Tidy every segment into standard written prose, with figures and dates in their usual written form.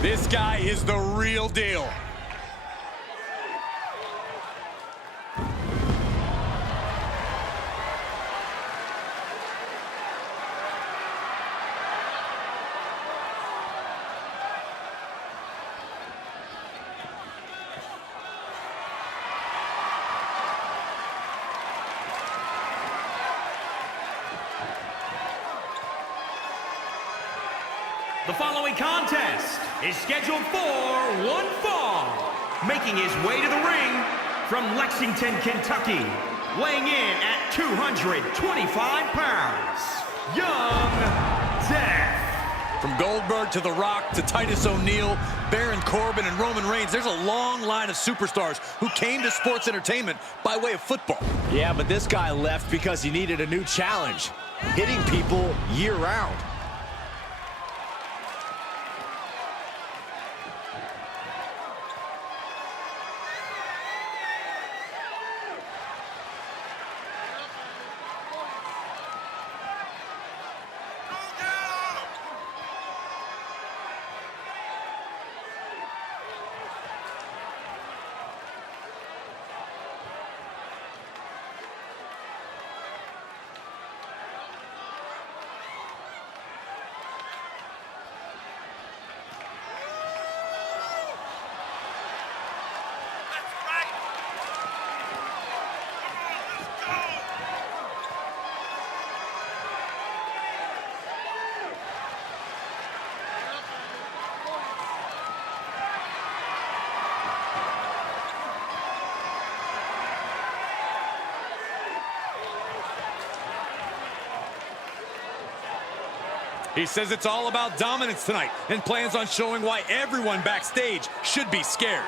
This guy is the real deal. The following contest is scheduled for one fall. Making his way to the ring from Lexington, Kentucky, weighing in at 225 pounds, Young Death. From Goldberg to The Rock to Titus O'Neil, Baron Corbin, and Roman Reigns, there's a long line of superstars who came to sports entertainment by way of football. Yeah, but this guy left because he needed a new challenge, hitting people year-round. He says it's all about dominance tonight and plans on showing why everyone backstage should be scared.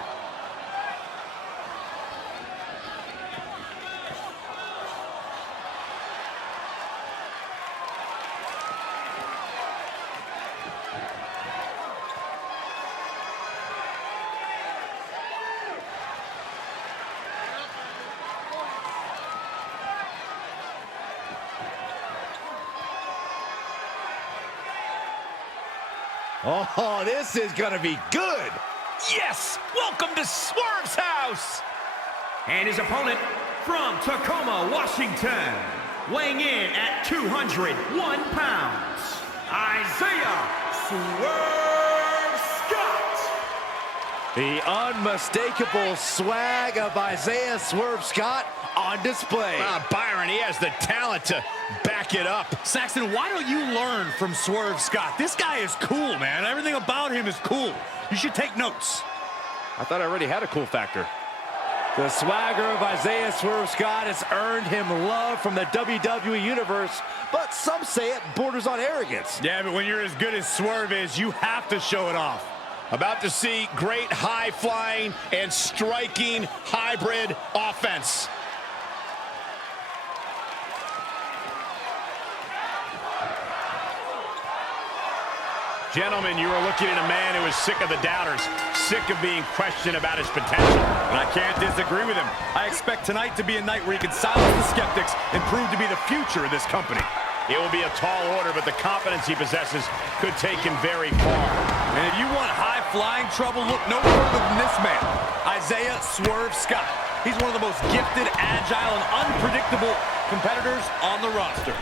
Oh, this is gonna be good. Yes! Welcome to Swerve's house! And his opponent from Tacoma, Washington, weighing in at 201 pounds, Isaiah Swerve Scott! The unmistakable swag of Isaiah Swerve Scott on display. Byron, he has the talent to back it up. Saxton, why don't you learn from Swerve Scott? This guy is cool, man. Everything about him is cool. You should take notes. I thought I already had a cool factor. The swagger of Isaiah Swerve Scott has earned him love from the WWE Universe, but some say it borders on arrogance. Yeah, but when you're as good as Swerve is, you have to show it off. About to see great high-flying and striking hybrid offense. Gentlemen, you are looking at a man who is sick of the doubters, sick of being questioned about his potential. And I can't disagree with him. I expect tonight to be a night where he can silence the skeptics and prove to be the future of this company. It will be a tall order, but the confidence he possesses could take him very far. And if you want high-flying trouble, look no further than this man, Isaiah Swerve Scott. He's one of the most gifted, agile, and unpredictable competitors on the roster.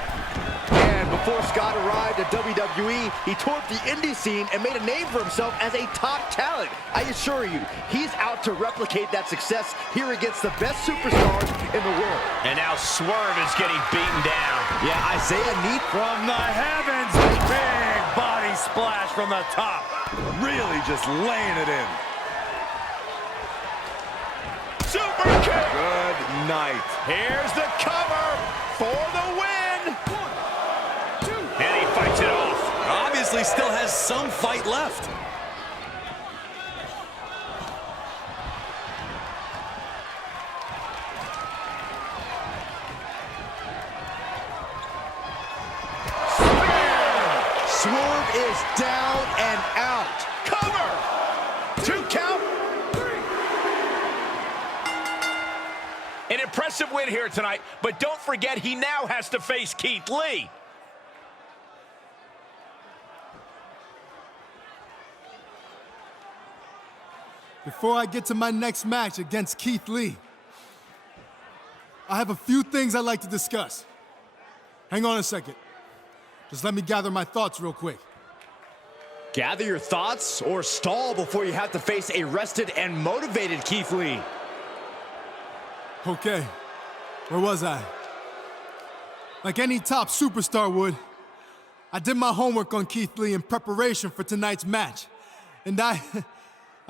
And before Scott arrived at WWE, he toured the indie scene and made a name for himself as a top talent. I assure you, he's out to replicate that success here against the best superstars in the world. And now Swerve is getting beaten down. Yeah, Isaiah needs From the heavens, big body splash from the top. Really just laying it in. Super kick! Good night. Here's the cover for the win! And he fights it off. Obviously still has some fight left. Swerve is down and out. Cover! 2 count. 3. An impressive win here tonight, but don't forget he now has to face Keith Lee. Before I get to my next match against Keith Lee, I have a few things I'd like to discuss. Hang on a second. Just let me gather my thoughts real quick. Gather your thoughts or stall before you have to face a rested and motivated Keith Lee. Okay, where was I? Like any top superstar would, I did my homework on Keith Lee in preparation for tonight's match. And I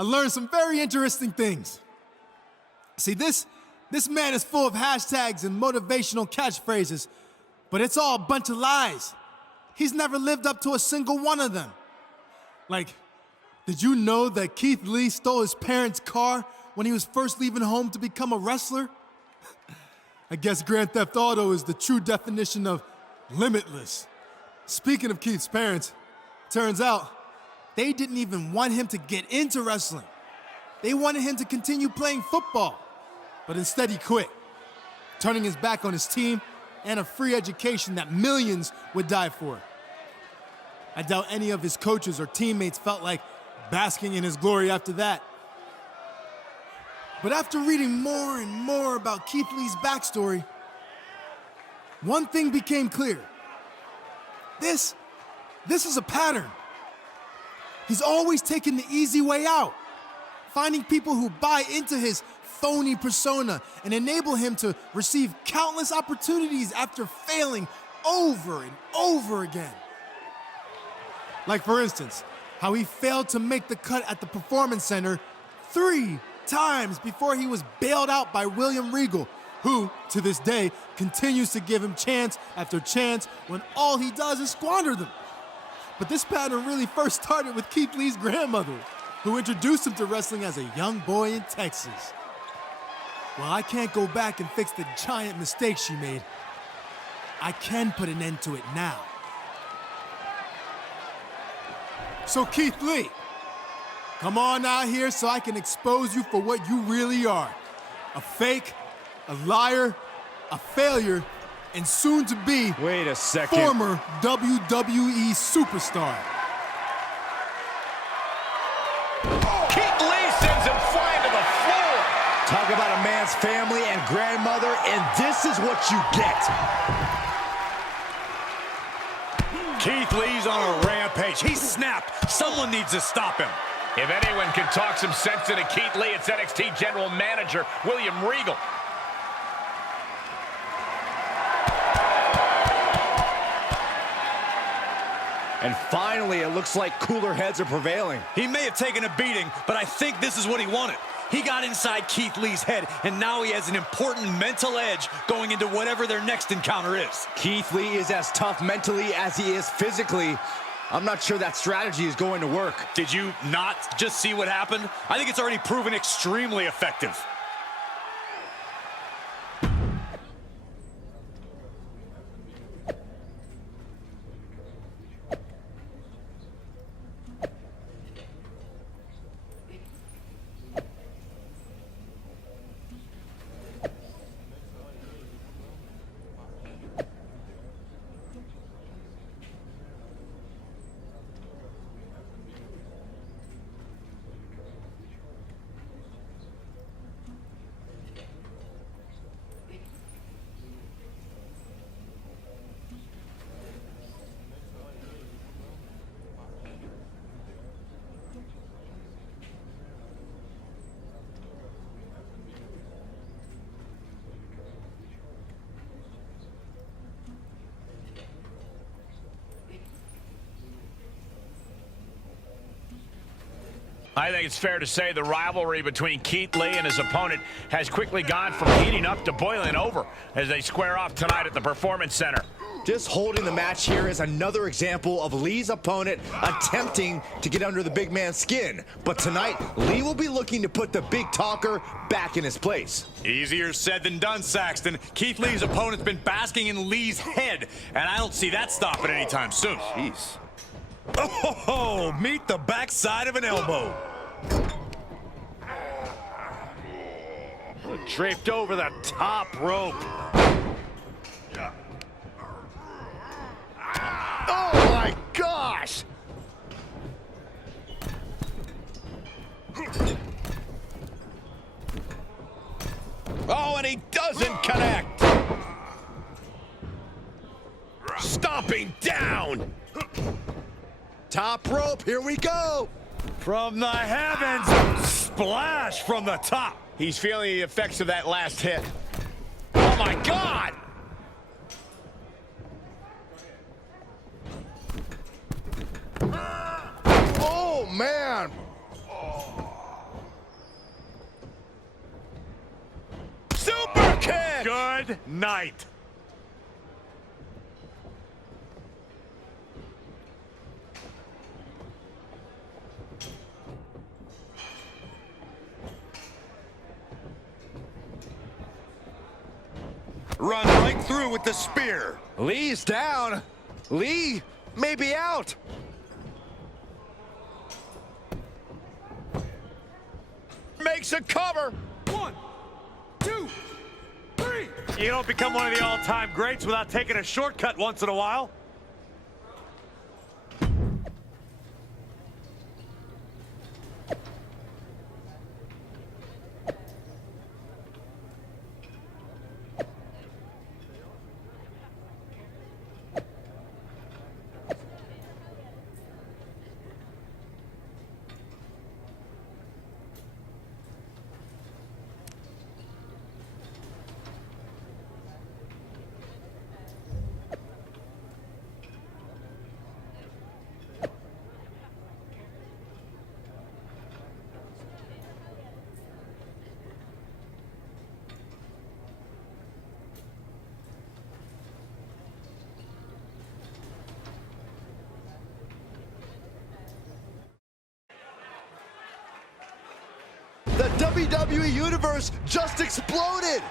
learned some very interesting things. See, this man is full of hashtags and motivational catchphrases, but it's all a bunch of lies. He's never lived up to a single one of them. Like, did you know that Keith Lee stole his parents' car when he was first leaving home to become a wrestler? I guess Grand Theft Auto is the true definition of limitless. Speaking of Keith's parents, turns out they didn't even want him to get into wrestling. They wanted him to continue playing football, but instead he quit, turning his back on his team and a free education that millions would die for. I doubt any of his coaches or teammates felt like basking in his glory after that. But after reading more and more about Keith Lee's backstory, one thing became clear. This is a pattern. He's always taken the easy way out, finding people who buy into his phony persona and enable him to receive countless opportunities after failing over and over again. Like, for instance, how he failed to make the cut at the Performance Center 3 times before he was bailed out by William Regal, who, to this day, continues to give him chance after chance when all he does is squander them. But this pattern really first started with Keith Lee's grandmother, who introduced him to wrestling as a young boy in Texas. While I can't go back and fix the giant mistake she made, I can put an end to it now. So Keith Lee, come on out here so I can expose you for what you really are. A fake, a liar, a failure, and soon to be Wait a second. former WWE superstar. Keith Lee sends him flying to the floor. Talk about a man's family and grandmother, and this is what you get. Keith Lee's on a rampage. He's snapped. Someone needs to stop him. If anyone can talk some sense into Keith Lee, it's NXT General Manager William Regal. And finally, it looks like cooler heads are prevailing. He may have taken a beating, but I think this is what he wanted. He got inside Keith Lee's head, and now he has an important mental edge going into whatever their next encounter is. Keith Lee is as tough mentally as he is physically. I'm not sure that strategy is going to work. Did you not just see what happened? I think it's already proven extremely effective. I think it's fair to say the rivalry between Keith Lee and his opponent has quickly gone from heating up to boiling over as they square off tonight at the Performance Center. Just holding the match here is another example of Lee's opponent attempting to get under the big man's skin. But tonight, Lee will be looking to put the big talker back in his place. Easier said than done, Saxton. Keith Lee's opponent's been basking in Lee's head, and I don't see that stopping anytime soon. Jeez. Oh, meet the backside of an elbow. Draped over the top rope. Oh my gosh! doesn't connect. Stomping down. Top rope, here we go. From the heavens, splash from the top. He's feeling the effects of that last hit. Oh my God! Oh man! Super kick! Good night. Run right through with the spear. Lee's down. Lee may be out. Makes a cover. 1, 2, 3. You don't become one of the all-time greats without taking a shortcut once in a while. The WWE Universe just exploded!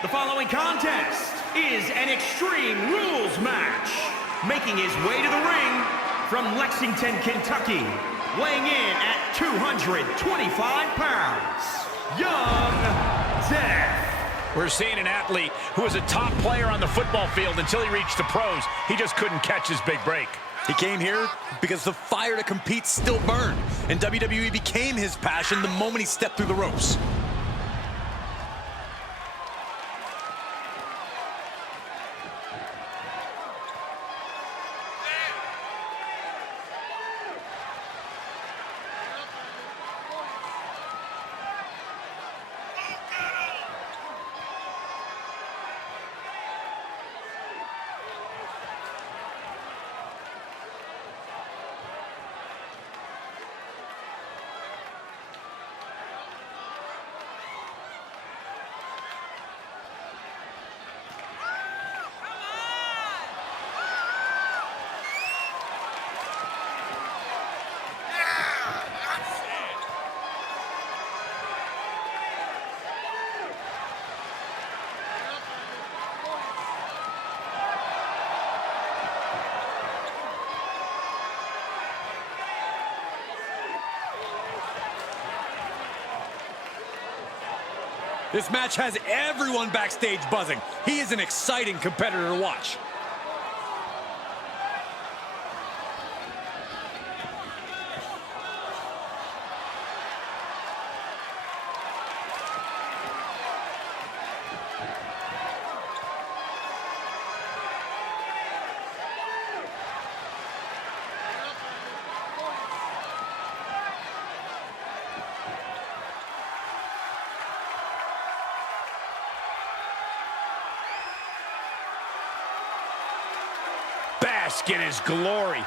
The following contest is an Extreme Rules match. Making his way to the ring from Lexington, Kentucky, weighing in at 225 pounds, Young Death. We're seeing an athlete who was a top player on the football field until he reached the pros. He just couldn't catch his big break. He came here because the fire to compete still burned, and WWE became his passion the moment he stepped through the ropes. This match has everyone backstage buzzing. He is an exciting competitor to watch. Bask in his glory.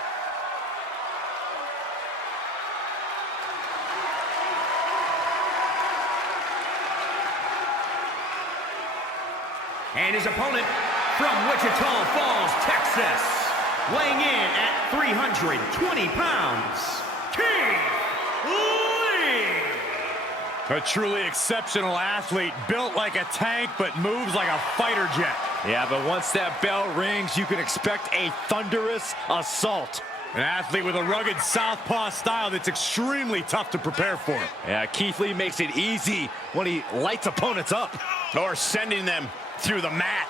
And his opponent from Wichita Falls, Texas, weighing in at 320 pounds, Keith Lee. A truly exceptional athlete, built like a tank but moves like a fighter jet. Yeah, but once that bell rings, you can expect a thunderous assault. An athlete with a rugged southpaw style that's extremely tough to prepare for. Yeah, Keith Lee makes it easy when he lights opponents up. Or sending them through the mat.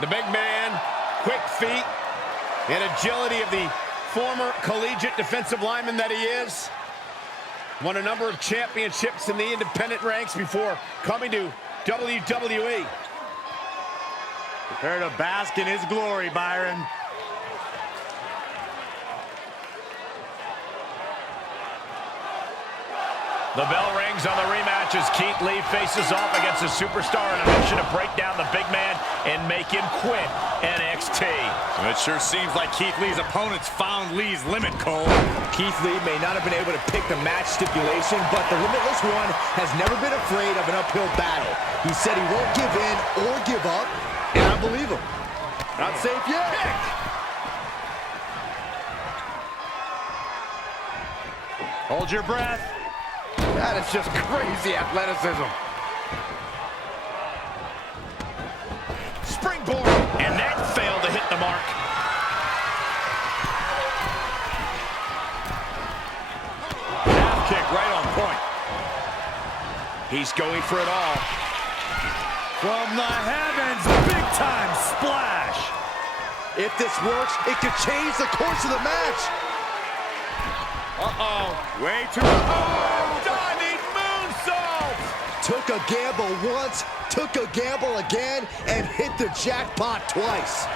The big man, quick feet, and agility of the former collegiate defensive lineman that he is. Won a number of championships in the independent ranks before coming to WWE. Prepare to bask in his glory, Byron. The bell rings on the rematch as Keith Lee faces off against a superstar in a mission to break down the big man and make him quit NXT. It sure seems like Keith Lee's opponents found Lee's limit, Cole. Keith Lee may not have been able to pick the match stipulation, but the Limitless One has never been afraid of an uphill battle. He said he won't give in or give up, and I believe him. Not safe yet. Hold your breath. That is just crazy athleticism. Springboard, and that failed to hit the mark. Half kick right on point. He's going for it all. From the heavens, big time splash. If this works, it could change the course of the match. Uh-oh, way too... Oh, diving moonsault! Took a gamble once, took a gamble again, and hit the jackpot twice.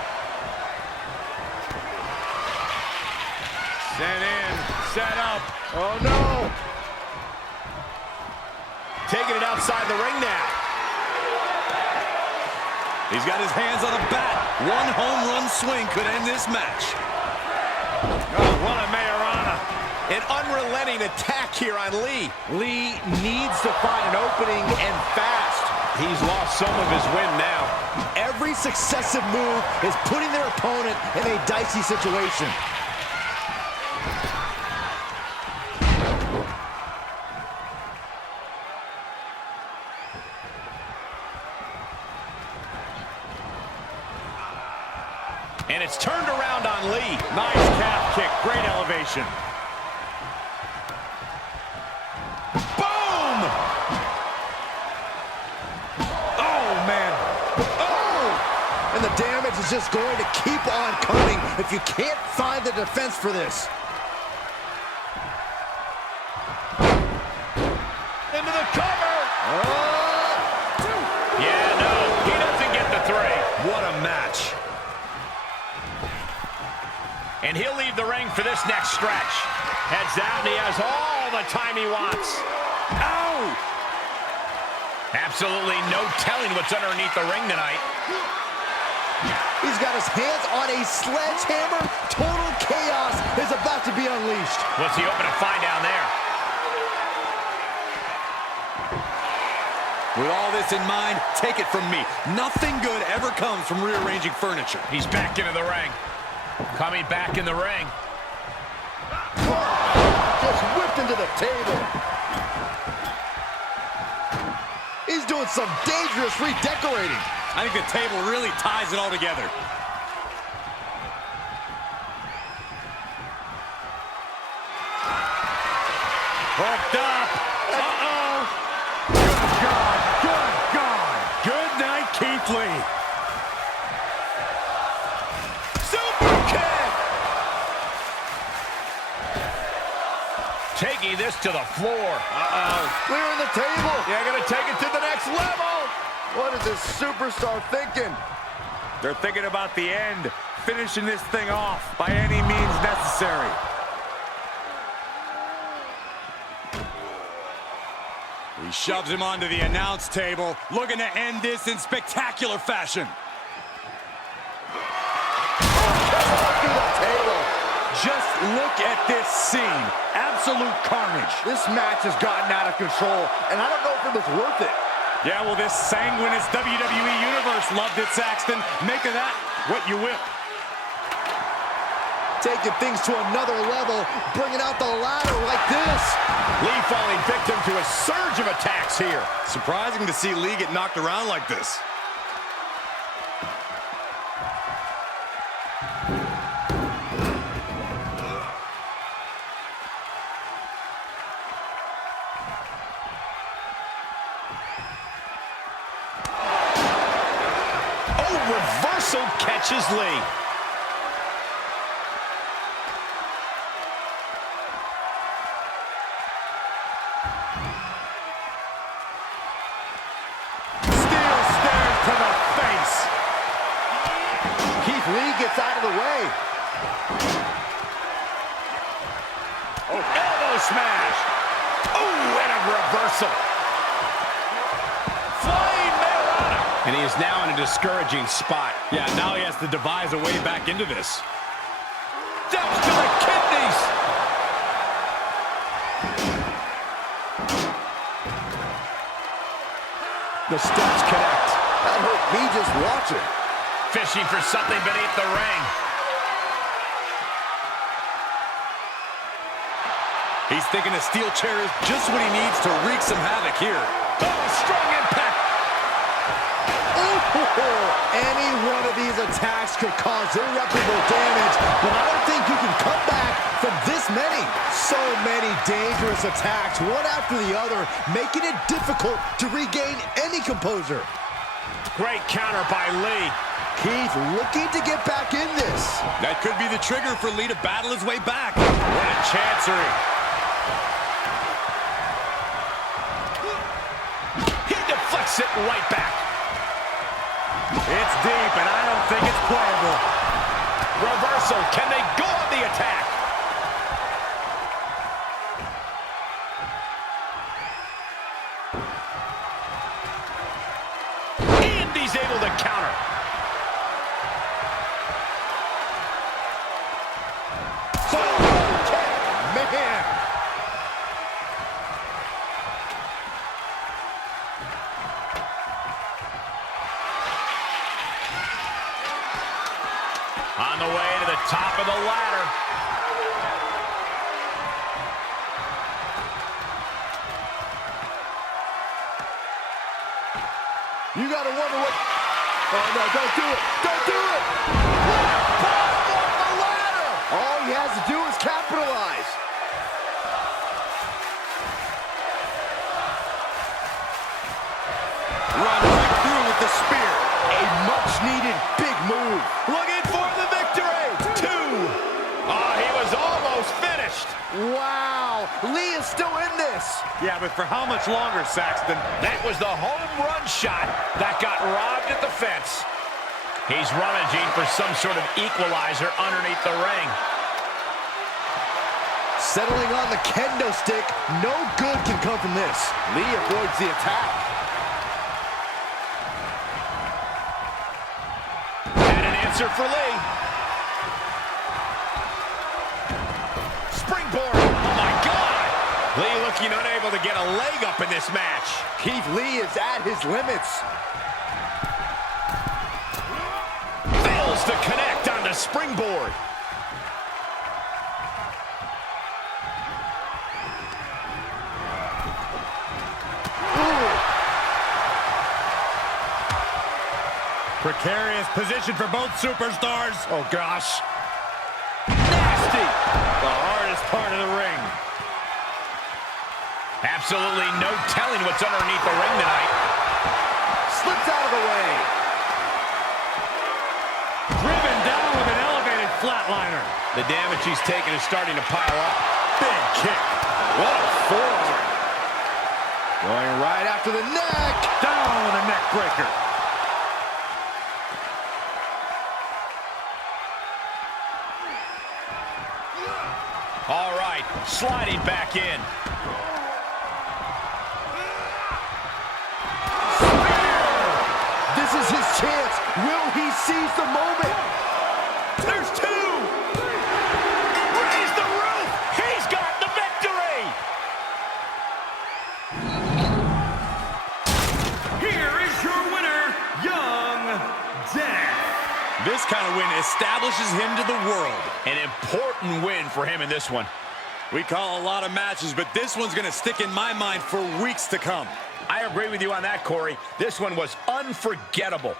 Set in, set up. Oh, no. Taking it outside the ring now. He's got his hands on a bat. One home run swing could end this match. Oh, what a Mayorana. An unrelenting attack here on Lee. Lee needs to find an opening, and fast. He's lost some of his wind now. Every successive move is putting their opponent in a dicey situation. And it's turned around on Lee. Nice calf kick, great elevation. Boom! Oh, man. Oh! And the damage is just going to keep on coming if you can't find the defense for this. Into the cover! Yeah, no, he doesn't get the three. What a match. And he'll leave the ring for this next stretch. Heads out, and he has all the time he wants. Ow! Absolutely no telling what's underneath the ring tonight. He's got his hands on a sledgehammer. Total chaos is about to be unleashed. What's he hoping to find down there? With all this in mind, take it from me. Nothing good ever comes from rearranging furniture. He's back into the ring. Coming back in the ring. Just whipped into the table. He's doing some dangerous redecorating. I think the table really ties it all together. Hooked up. Uh-oh. Good God. Good God. Good night, Keith Lee. Taking this to the floor. Clearing the table. Yeah, gonna take it to the next level. What is this superstar thinking? They're thinking about the end, finishing this thing off by any means necessary. He shoves him onto the announce table, looking to end this in spectacular fashion. Through the table. Just look at this scene. Absolute carnage. This match has gotten out of control, and I don't know if it was worth it. Yeah, well, this sanguineous WWE Universe loved it, Saxton. Make of that what you will. taking things to another level, bringing out the ladder like this. Lee falling victim to a surge of attacks here. Surprising to see Lee get knocked around like this. Reversal catches Lee. Steel stairs to the face. Keith Lee gets out of the way. Oh, elbow smash. Oh, and a reversal. Flying Mayorana. And he is now in a discouraging spot. Yeah, now he has to devise a way back into this. Steps to the kidneys. The steps connect. That hurt me just watching. Fishing for something beneath the ring. He's thinking a steel chair is just what he needs to wreak some havoc here. Oh, strong impact. Any one of these attacks could cause irreparable damage, but I don't think you can come back from this many. So many dangerous attacks, one after the other, making it difficult to regain any composure. Great counter by Lee. Keith looking to get back in this. That could be the trigger for Lee to battle his way back. What a chancery. He deflects it right back. It's deep, and I don't think it's playable. Reversal. Can they go on the attack? And he's able to counter. Man. On the way to the top of the ladder. You gotta wonder what... Oh no, don't do it! Don't do it! Off the ladder! All he has to do is capitalize. Run right through with the spear. A much-needed big move. Looking for the victory. 2. Oh, he was almost finished. Wow, Lee is still in this. Yeah, but for how much longer, Saxton? That was the home run shot that got robbed at the fence. He's rummaging for some sort of equalizer underneath the ring. Settling on the kendo stick. No good can come from this. Lee avoids the attack. And an answer for Lee. Springboard. Oh, my God. Lee looking unable to get a leg up in this match. Keith Lee is at his limits. Fails to connect on the springboard. Precarious position for both superstars. Oh, gosh. Nasty. The hardest part of the ring. Absolutely no telling what's underneath the ring tonight. Slips out of the way. Driven down with an elevated flatliner. The damage he's taken is starting to pile up. Big kick. What a forearm. Going right after the neck. Down with a neck breaker. All right, sliding back in. This is his chance. Will he seize the moment? There's 2. Raise the roof. He's got the victory. Here is your winner, Young Death. This kind of win establishes him to the world An important win for him in this one. We call a lot of matches, but this one's going to stick in my mind for weeks to come. I agree with you on that, Corey. This one was unforgettable.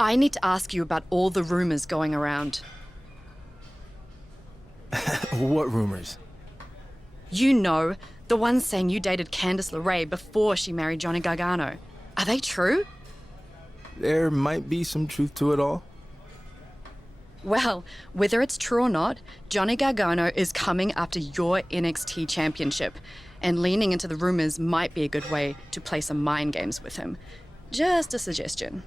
I need to ask you about all the rumors going around. What rumors? You know, the ones saying you dated Candice LeRae before she married Johnny Gargano. Are they true? There might be some truth to it all. Well, whether it's true or not, Johnny Gargano is coming after your NXT championship, and leaning into the rumors might be a good way to play some mind games with him. Just a suggestion.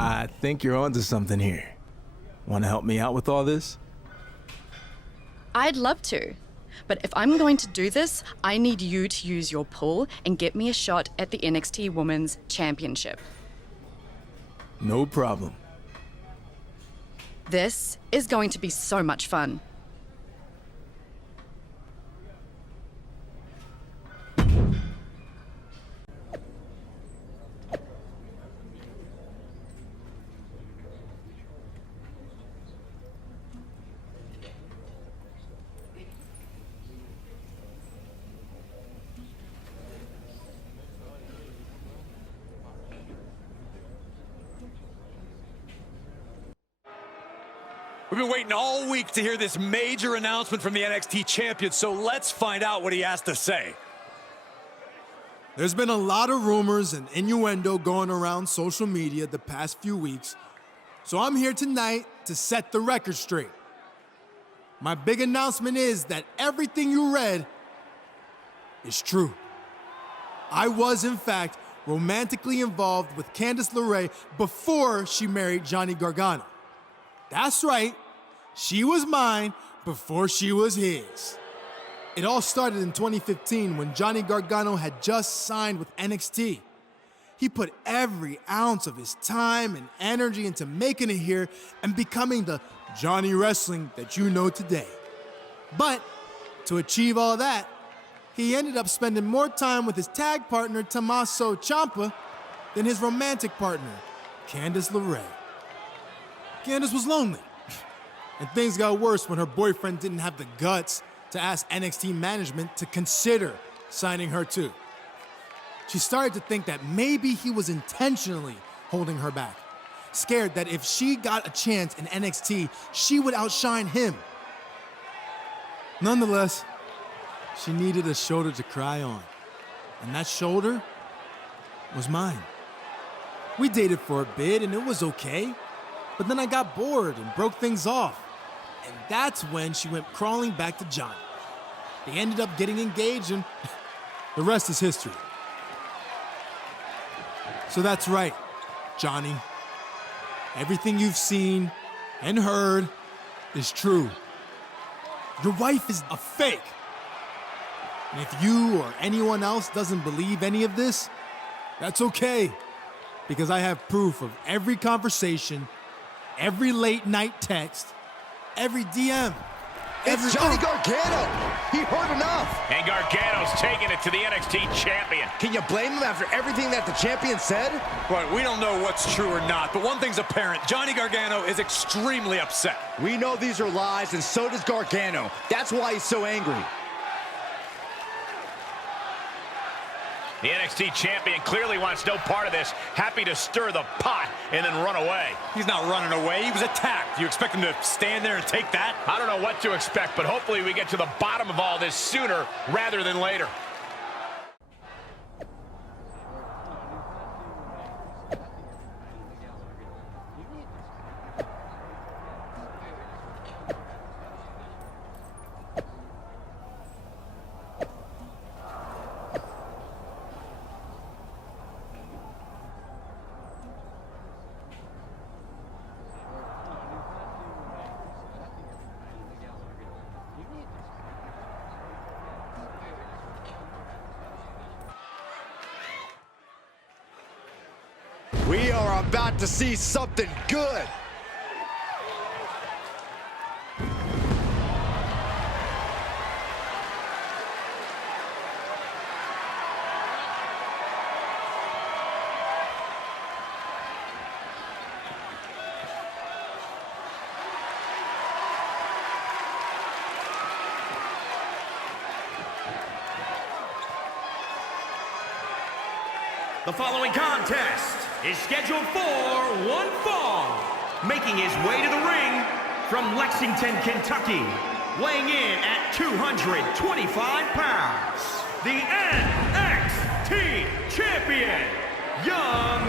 I think you're onto something here. Want to help me out with all this? I'd love to. But if I'm going to do this, I need you to use your pull and get me a shot at the NXT Women's Championship. No problem. This is going to be so much fun. We've been waiting all week to hear this major announcement from the NXT champion, so let's find out what he has to say. There's been a lot of rumors and innuendo going around social media the past few weeks, so I'm here tonight to set the record straight. My big announcement is that everything you read is true. I was, in fact, romantically involved with Candice LeRae before she married Johnny Gargano. That's right, she was mine before she was his. It all started in 2015 when Johnny Gargano had just signed with NXT. He put every ounce of his time and energy into making it here and becoming the Johnny Wrestling that you know today. But to achieve all that, he ended up spending more time with his tag partner, Tommaso Ciampa, than his romantic partner, Candice LeRae. Candice was lonely, and things got worse when her boyfriend didn't have the guts to ask NXT management to consider signing her too. She started to think that maybe he was intentionally holding her back, scared that if she got a chance in NXT, she would outshine him. Nonetheless, she needed a shoulder to cry on, and that shoulder was mine. We dated for a bit and it was okay, but then I got bored and broke things off, and that's when she went crawling back to Johnny. They ended up getting engaged and the rest is history. So that's right, Johnny. Everything you've seen and heard is true. Your wife is a fake. And if you or anyone else doesn't believe any of this, that's okay, because I have proof of every conversation, every late night text, every DM. It's Johnny Gargano. He heard enough. And Gargano's taking it to the NXT champion. Can you blame him after everything that the champion said? Right, we don't know what's true or not, but one thing's apparent. Johnny Gargano is extremely upset. We know these are lies, and so does Gargano. That's why he's so angry. The NXT champion clearly wants no part of this. Happy to stir the pot and then run away. He's not running away. He was attacked. You expect him to stand there and take that? I don't know what to expect, but hopefully we get to the bottom of all this sooner rather than later. We are about to see something good. The following contest is scheduled for one fall. Making his way to the ring from Lexington, Kentucky, weighing in at 225 pounds, the NXT Champion, Young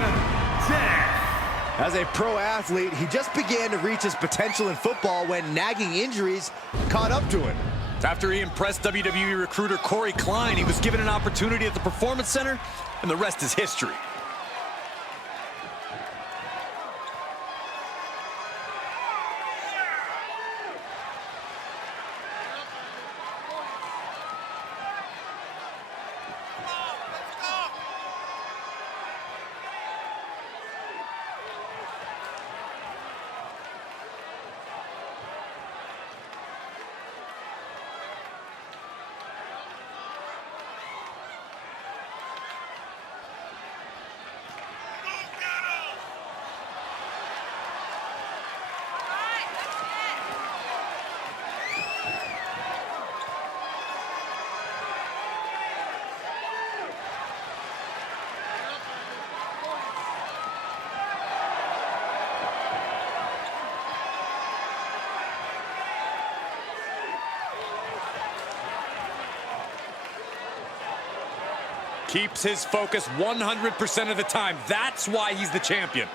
Death. As a pro athlete, he just began to reach his potential in football when nagging injuries caught up to him. After he impressed WWE recruiter Corey Klein, he was given an opportunity at the Performance Center, and the rest is history. Keeps his focus 100% of the time. That's why he's the champion.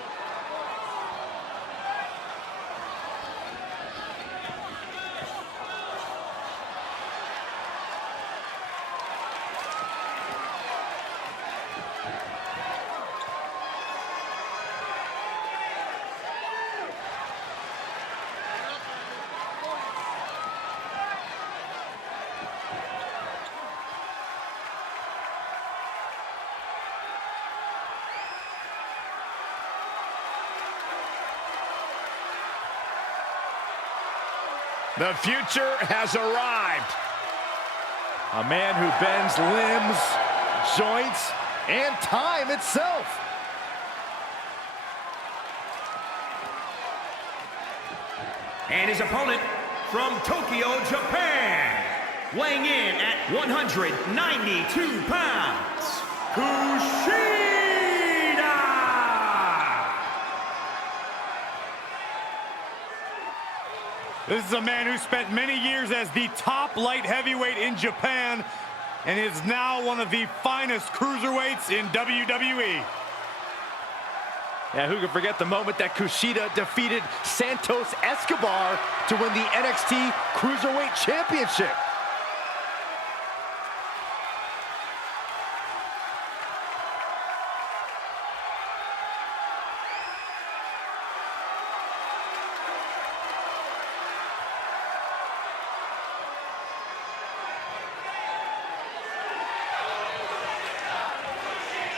The future has arrived. A man who bends limbs, joints, and time itself. And his opponent from Tokyo, Japan, weighing in at 192 pounds, Kushida! This is a man who spent many years as the top light heavyweight in Japan and is now one of the finest cruiserweights in WWE. Yeah, who can forget the moment that Kushida defeated Santos Escobar to win the NXT Cruiserweight Championship?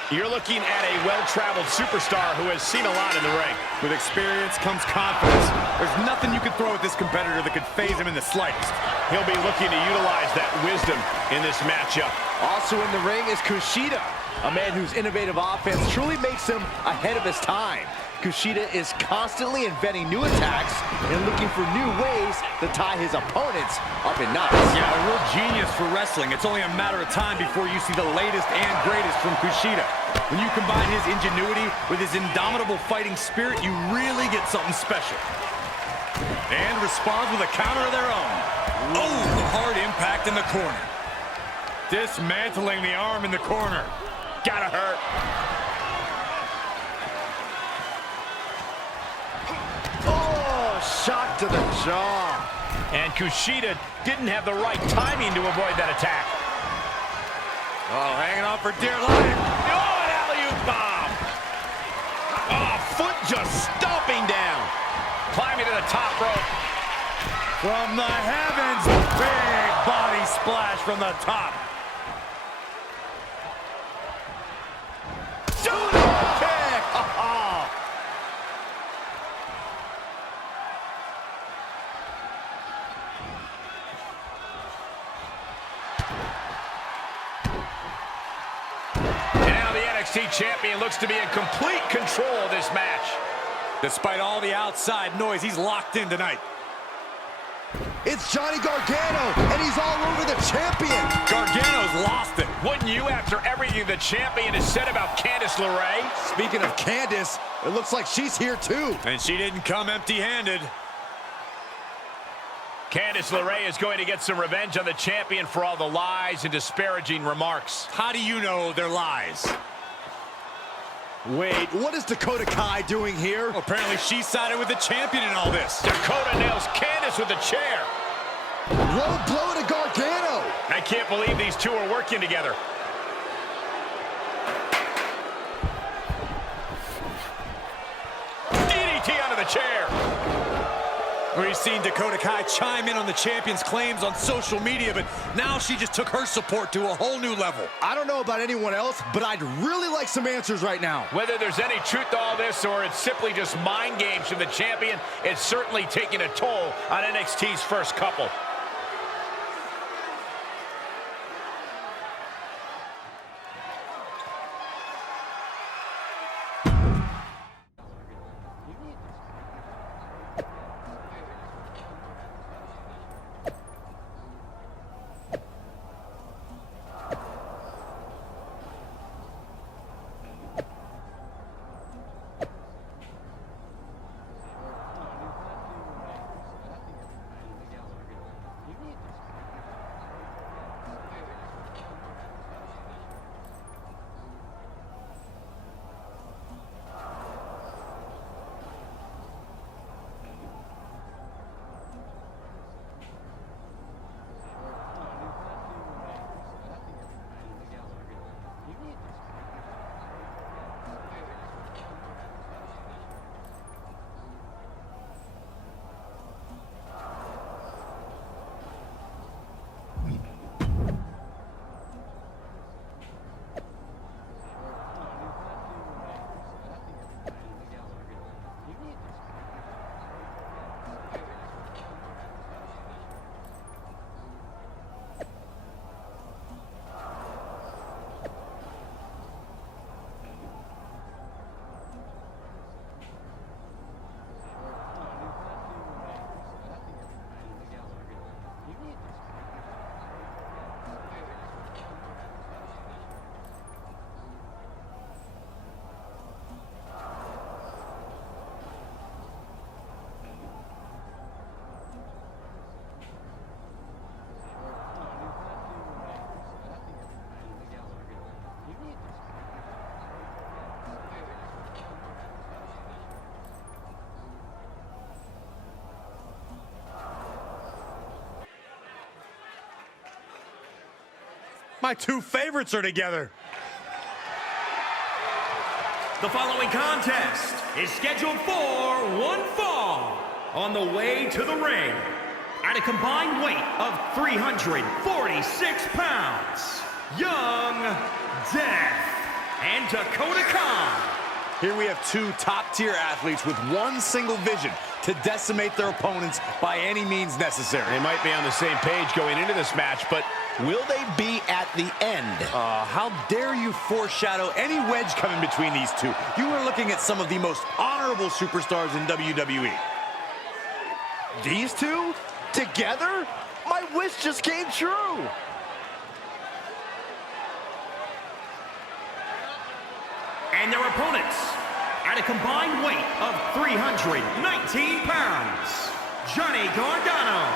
You're looking at a well-traveled superstar who has seen a lot in the ring. With experience comes confidence. There's nothing you can throw at this competitor that could faze him in the slightest. He'll be looking to utilize that wisdom in this matchup. Also in the ring is Kushida, a man whose innovative offense truly makes him ahead of his time. Kushida is constantly inventing new attacks and looking for new ways to tie his opponents up in knots. Yeah, a real genius for wrestling. It's only a matter of time before you see the latest and greatest from Kushida. When you combine his ingenuity with his indomitable fighting spirit, you really get something special. And responds with a counter of their own. Oh, hard impact in the corner. Dismantling the arm in the corner. Gotta hurt. Shot to the jaw. And Kushida didn't have the right timing to avoid that attack. Oh, hanging on for dear life. Oh, an alley-oop bomb. Oh, foot just stomping down. Climbing to the top rope. From the heavens, big body splash from the top. Judo kick! NXT champion looks to be in complete control of this match. Despite all the outside noise, he's locked in tonight. It's Johnny Gargano, and he's all over the champion. Gargano's lost it. Wouldn't you after everything the champion has said about Candice LeRae? Speaking of Candice, it looks like she's here too. And she didn't come empty-handed. Candice LeRae is going to get some revenge on the champion for all the lies and disparaging remarks. How do you know they're lies? Wait, what is Dakota Kai doing here? Apparently she sided with the champion in all this. Dakota nails Candice with a chair. Low blow to Gargano. I can't believe these two are working together. DDT onto the chair. We've seen Dakota Kai chime in on the champion's claims on social media, but now she just took her support to a whole new level. I don't know about anyone else, but I'd really like some answers right now. Whether there's any truth to all this or it's simply just mind games from the champion, it's certainly taking a toll on NXT's first couple. My two favorites are together. The following contest is scheduled for one fall. On the way to the ring, at a combined weight of 346 pounds, Young Death and Dakota Khan. Here we have two top-tier athletes with one single vision: to decimate their opponents by any means necessary. They might be on the same page going into this match, but will they be at the end? How dare you foreshadow any wedge coming between these two? You are looking at some of the most honorable superstars in WWE. These two? Together? My wish just came true. And their opponents, at a combined weight of 319 pounds, Johnny Gargano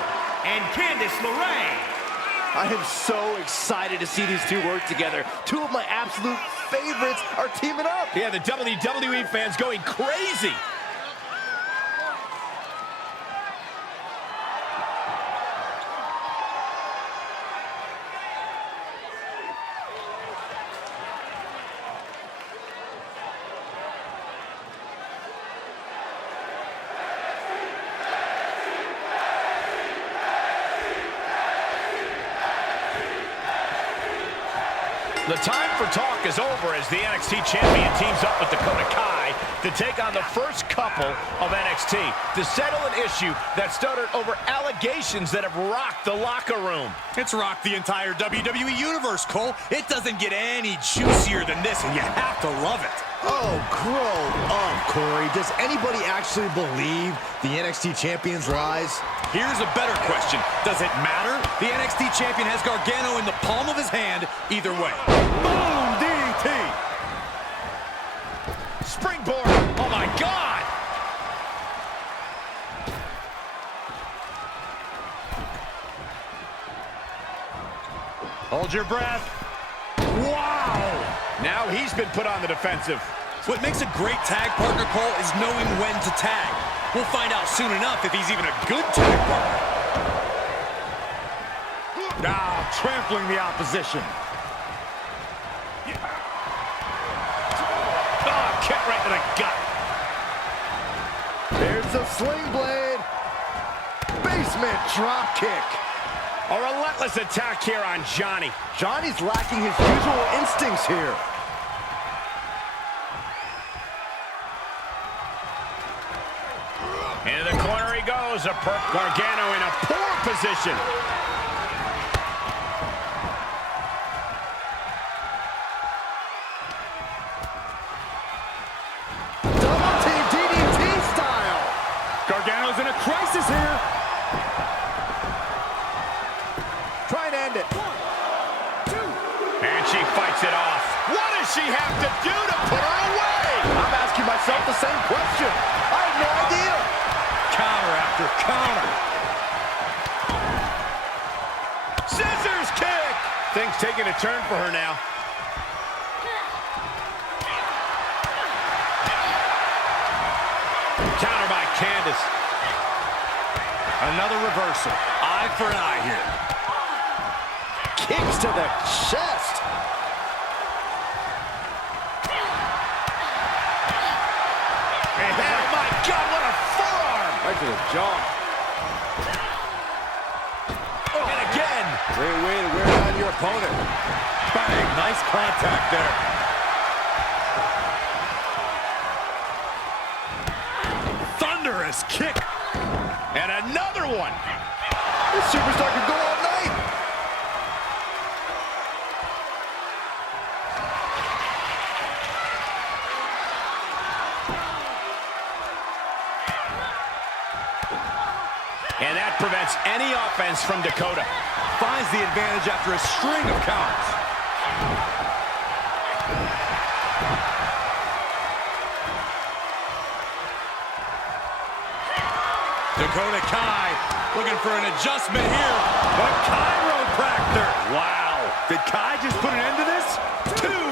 and Candice LeRae. I am so excited to see these two work together. Two of my absolute favorites are teaming up. Yeah, the WWE fans going crazy. The time for talk is over as the NXT champion teams up with Dakota Kai to take on the first couple of NXT to settle an issue that started over allegations that have rocked the locker room. It's rocked the entire WWE universe, Cole. It doesn't get any juicier than this, and you have to love it. Oh, grow up, Corey. Does anybody actually believe the NXT champion's lies? Here's a better question. Does it matter? The NXT champion has Gargano in the palm of his hand either way. Boom! DDT! Springboard! Oh my God! Hold your breath. Wow! Now he's been put on the defensive. What makes a great tag partner, Cole, is knowing when to tag. We'll find out soon enough if he's even a good tag partner. Now, trampling the opposition. Oh, kick right to the gut. There's the sling blade. Basement drop kick. A relentless attack here on Johnny. Johnny's lacking his usual instincts here. Into the corner he goes. Gargano in a poor position. Double team DDT style. Gargano's in a crisis here. Try and end it. And she fights it off. What does she have to do to put her away? I'm asking myself the same question. I have no idea. Counter after counter. Scissors kick! Things taking a turn for her now. Counter by Candice. Another reversal. Eye for an eye here. Kicks to the chest. And oh my God, what a forearm! Right to the jaw. And again. Great way to wear down your opponent. Bang, nice contact there. Thunderous kick. And another one. This superstar could go all night. And that prevents any offense from Dakota. Finds the advantage after a string of counters. Dakota Kai looking for an adjustment here. The chiropractor. Wow. Did Kai just put an end to this? Two.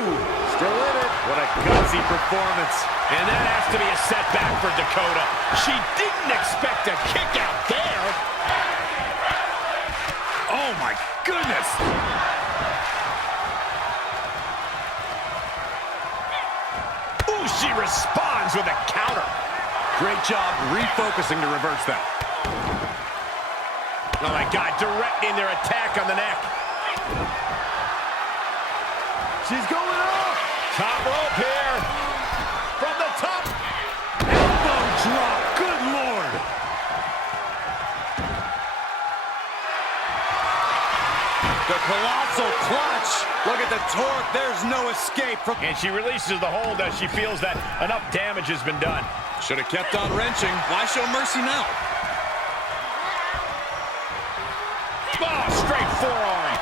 Still in it. What a gutsy performance. And that has to be a setback for Dakota. She didn't expect a kick out there. Oh my goodness. Great job refocusing to reverse that. Oh my God, directing their attack on the neck. She's going up. Top rope here. From the top. Elbow drop. Good Lord. The colossal clutch. Look at the torque. There's no escape from. And she releases the hold as she feels that enough damage has been done. Should have kept on wrenching. Why show mercy now? Oh, straight forearm.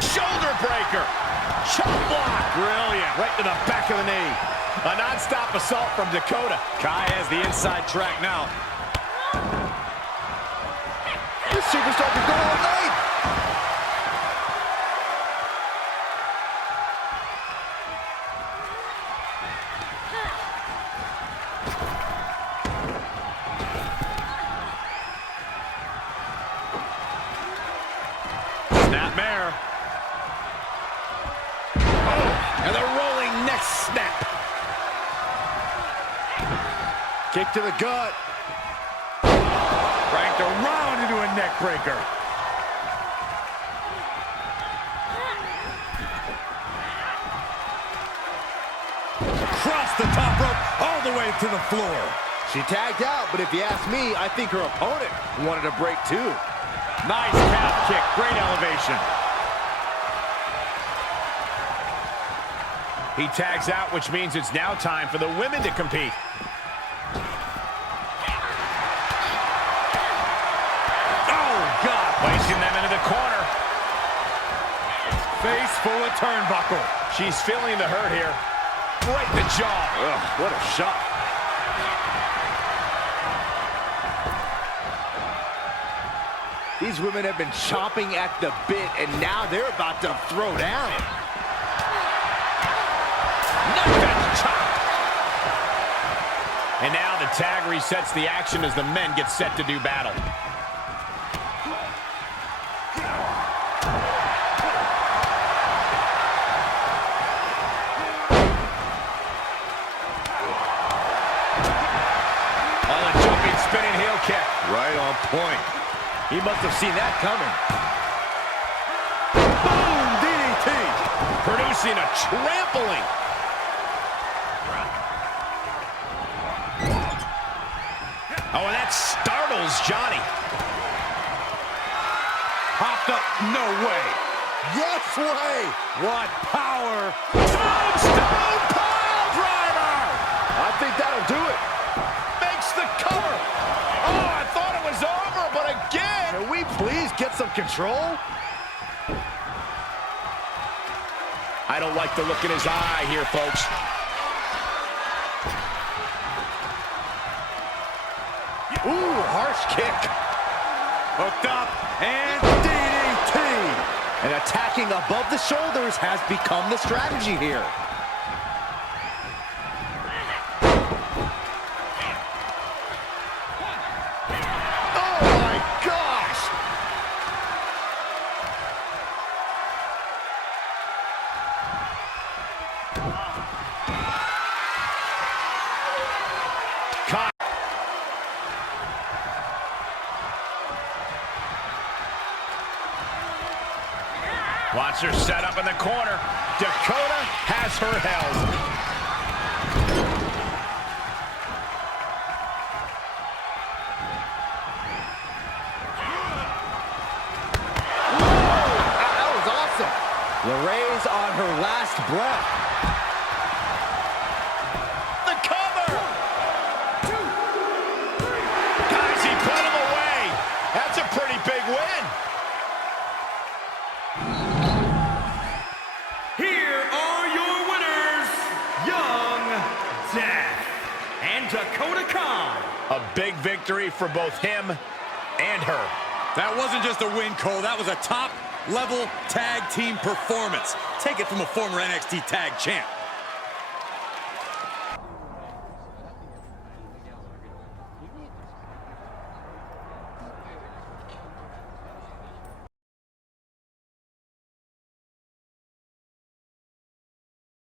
Shoulder breaker. Chop block. Brilliant. Right to the back of the knee. A non-stop assault from Dakota. Kai has the inside track now. This superstar can go all night. Snapmare. Oh, and the rolling neck snap. Kick to the gut. Cranked around into a neck breaker. Across the top rope, all the way to the floor. She tagged out, but if you ask me, I think her opponent wanted a break too. Nice calf kick, great elevation. He tags out, which means it's now time for the women to compete. Oh, God. Placing them into the corner. Face full of turnbuckle. She's feeling the hurt here. Right in the jaw. Ugh, what a shot. These women have been chomping at the bit, and now they're about to throw down. Knife chop. And now the tag resets the action as the men get set to do battle. Oh, the jumping, spinning heel kick. Right on point. He must have seen that coming. Boom, DDT. Producing a trampling. Oh, and that startles Johnny. Popped up, no way. Yes way. What power. Tombstone pile driver. I think that'll do it. Makes the cover. Oh, I thought it was over, but again. Can we please get some control? I don't like the look in his eye here, folks. Ooh, harsh kick. Hooked up and DDT. And attacking above the shoulders has become the strategy here. Oh my gosh! Wants her set up in the corner. Dakota has her held. That was awesome. LeRae's on her last breath. The cover! 2, 3. Guys, he put him away. That's a pretty big win. Here are your winners, Young Death and Dakota Khan. A big victory for both him and her. That wasn't just a win, Cole. That was a top-level tag team performance. Take it from a former NXT tag champ.